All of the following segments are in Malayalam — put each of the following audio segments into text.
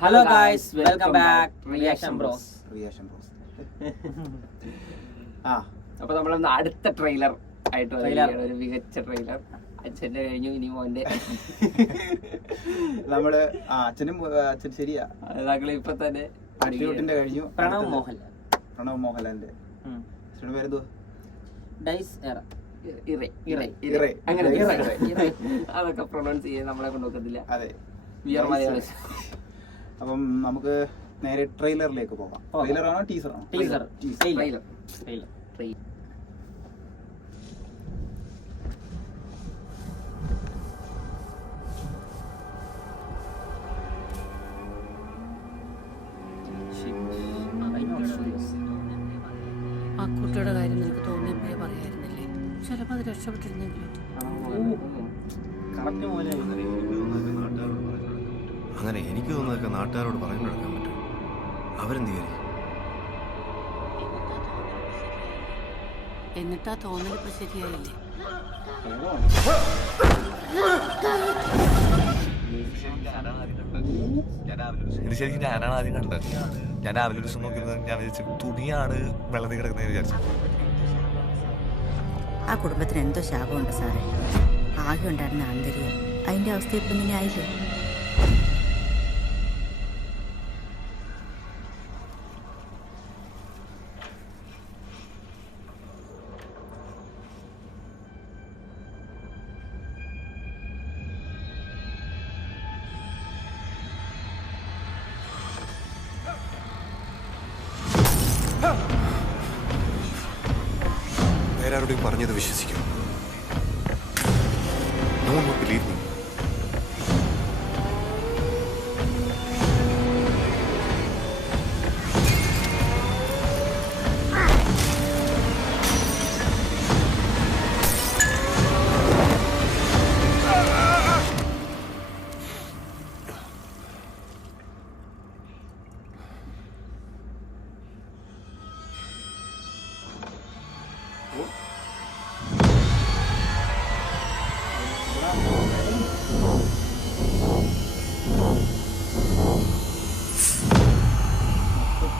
Hello guys, welcome back reaction bros. അപ്പൊ നമ്മളൊന്ന് അടുത്ത ട്രെയിലർ ആയിട്ട് ഒരു മികച്ച ട്രെയിലർ. അച്ഛന്റെ കഴിഞ്ഞു, ഇനി മോന്റെ. നമ്മള് അച്ഛൻ ശരിയാ, ഇപ്പൊ തന്നെ കഴിഞ്ഞു. പ്രണവ് മോഹൻലാലിന്റെ പേരെന്തോ? അതൊക്കെ പ്രൊണൗൺസ് ചെയ്യാൻ നമ്മളെ കൊണ്ടുവക്കത്തില്ല. അതെ, അപ്പം നമുക്ക് നേരെ ട്രെയിലറിലേക്ക് പോകാം. ട്രെയിലറാണോ ടീസറാണോ? ട്രെയിലർ. ആ കുട്ടിയുടെ കാര്യം നിനക്ക് തോന്നിയപ്പോഴേ പറയായിരുന്നില്ലേ? ചിലപ്പോൾ അത് രക്ഷപ്പെട്ടിരുന്നെങ്കിലും. അങ്ങനെ എനിക്ക് തോന്നുന്നതൊക്കെ നാട്ടുകാരോട് പറഞ്ഞു കൊടുക്കാൻ പറ്റും. അവരെന്ത് കാര്യം? എന്നിട്ടാ തോന്നലിപ്പോ ശരിയായില്ലേ? ഇത് ശരിക്കും ഞാനാണ് ആദ്യം കണ്ടത്. ഞാൻ രാവിലെ ഒരു ദിവസം നോക്കിയിരുന്നത് ഞാൻ വിചാരിച്ചു തുണിയാണ് വെള്ളത്തിൽ കിടക്കുന്നതെന്ന് വിചാരിച്ചു. ആ കുടുംബത്തിന് എന്തോ ശാപമുണ്ട് സാറേ. ആകെ ഉണ്ടായിരുന്ന ആന്തരികം അതിന്റെ അവസ്ഥ ഇപ്പം ഇങ്ങനെ ആയില്ലേ? വേറാരോടും പറഞ്ഞത് വിശ്വസിക്കും. No one would believe me.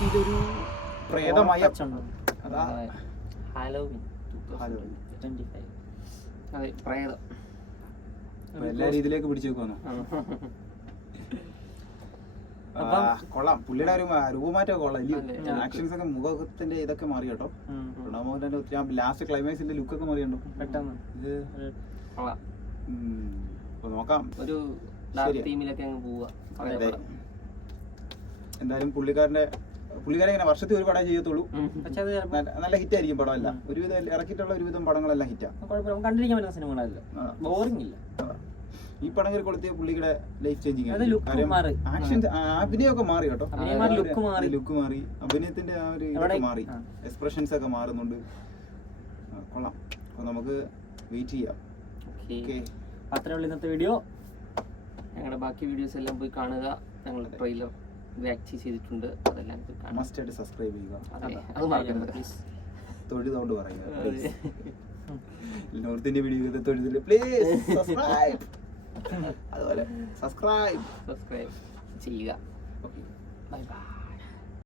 ഇതൊരു പ്രേതമയം. എല്ലാ രീതിയിലേക്ക് പിടിച്ചേക്കുവാണ്. കൊള്ളാം. പുള്ളിയുടെ ഒരു രൂപമാറ്റമൊക്കെ കൊള്ളാം. ആക്ഷൻസ് ഒക്കെ, മുഖത്തിന്റെ ഇതൊക്കെ മാറി കേട്ടോ. പ്രണവ് മോഹൻലാലിന്റെ ഒത്തിരി ലാസ്റ്റ് ക്ലൈമാക്സിന്റെ ലുക്കൊക്കെ മാറിയുണ്ടോ പെട്ടെന്ന്. ഇത് നോക്കാം. ഒരു എന്തായാലും പുള്ളിക്കാരൻ ഇങ്ങനെ വർഷത്തിൽ ഒരു പടം ചെയ്യത്തുള്ളൂ. നല്ല ഹിറ്റ് ആയിരിക്കും പടമല്ല. ഒരുവിധം ഇറക്കിയിട്ടുള്ള ഒരുവിധം പടങ്ങളെല്ലാം ഹിറ്റാ. കണ്ടിരിക്കാൻ പറ്റുന്ന സിനിമകളല്ല, ബോറിംഗ് ഇല്ല. ഈ പടം കൊളുത്തിയ പുള്ളിയുടെ ലൈഫ് ചേഞ്ചിങ്. ആക്ഷൻ അഭിനയമൊക്കെ മാറി കേട്ടോ. ലുക്ക് മാറി, അഭിനയത്തിന്റെ ആ ഒരു ഇതൊക്കെ മാറി, എക്സ്പ്രഷൻസ് ഒക്കെ മാറുന്നുണ്ട്. കൊള്ളാം. അപ്പൊ നമുക്ക് വെയിറ്റ് ചെയ്യാം. അത്രേ ഉള്ളൂ ഇന്നത്തെ വീഡിയോ. ഞങ്ങളുടെ ബാക്കി വീഡിയോസ് എല്ലാം പോയി കാണുക. ഞങ്ങളുടെ ട്രെയിലർ റിയാക്ട് ചെയ്തിട്ടുണ്ട്, അതെല്ലാം മസ്റ്റ് ആയിട്ട് സബ്സ്ക്രൈബ് ചെയ്യുക. അത് മറക്കരുത് പ്ലീസ്. തൊഴുതുകൊണ്ട് പറയുക. നോർത്ത് ഇന്ത്യ വീഡിയോ തൊഴുതില്ല, പ്ലീസ് സബ്സ്ക്രൈബ്. അതുപോലെ സബ്സ്ക്രൈബ് ചെയ്യുക. Okay, bye by.